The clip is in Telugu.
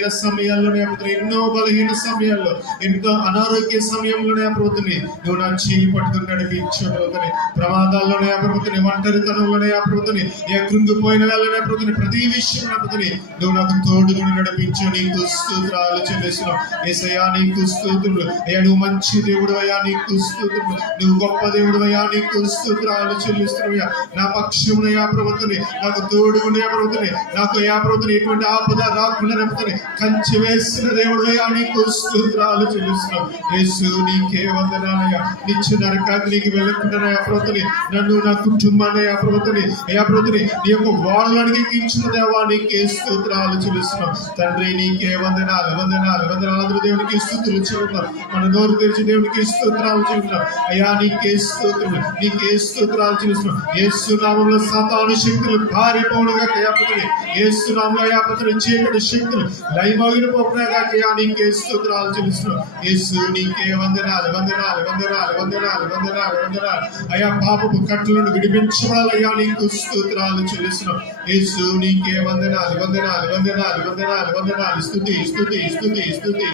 బలహీన సమయాల్లోనే ప్రభుత్వం, ఎన్నో బలహీన సమయాల్లో, ఎంతో అనారోగ్య సమయంలోనే ప్రభుత్వం నువ్వు నా చేయి పట్టుకుని నడిపించావు ప్రభుత్వం. ప్రమాదాల్లోనే ప్రభుత్వం, ఒంటరితనంలోనే ప్రభుత్వం, కృంగిపోయిన వాళ్ళనే ప్రభుత్వం, ప్రతి విషయం ప్రభుత్వం నువ్వు నాకు తోడుగా నడిపించు. నీకు స్తోత్రాలు చెల్లిస్తున్నావు యేసయ్యా, నీకు స్తోత్రములు అయ్యా. నువ్వు మంచి దేవుడు అయ్యా, నీకు స్తోత్రములు. నువ్వు గొప్ప దేవుడు అయ్యా, నీకు స్తోత్రాలు చెల్లిస్తున్నావయ్యా. నా పక్షమునయ్యా ప్రభుత్వం, నాకు తోడుగుండే ప్రభుత్వం, నాకు అయ్యా ప్రభుత్వం ఎటువంటి ఆపద రాకుండా ప్రభుత్వం కంచె వేసిన దేవుడు అయ్యా, నీకు స్తోత్రాలు చెల్లిస్తున్నావు. యేసు నీకే వందనాలయ్యా. నిత్య నరకాగ్నికి వెళ్ళకుండా ప్రభుత్వం, నన్ను నా కుటుంబాన్ని అయ్యా ప్రభుత్వం, అయ్యా ప్రభుత్వం నీ యొక్క వాడడానికి ఇచ్చిన దేవా, నీకే స్తోత్రాలు చెల్లిస్తున్నాం తండ్రి. నీకే వందనాలు వందనాలు వందనాలు. అందరూ దేవునికి స్తుతులు చెల్లిద్దాం. మన నోరు తెరిచి దేవునికి స్తోత్రాలు చెల్లిద్దాం. అయ్యా నీకే స్తోత్రములు, నీకే స్తోత్రాలు చెల్లిస్తున్నాం. యేసు నామములో సాతాను శక్తులు పారిపోవునుగా అయ్యాపుతుంది. యేసు నామములో అయ్యాపుతుంది చీకటి శక్తులు లయమగిన పోవునుగా అయ్యా, నీకే స్తోత్రాలు చెల్లిస్తున్నాం. యేసు నీకే వందనాలు వందనాలు వందనాలు వందనాలు వందనాలు వందనాలు. అయ్యా పాపపు కట్టులను విడిపించవాలయ్యా, నీకు స్తోత్రాలు చెల్లిస్తున్నాం. యేసు నీకే వందనాలు వందనాలు వందనాలు వందనాలు వందనాలు. స్తుతి స్తుతి స్తుతి స్తుతి.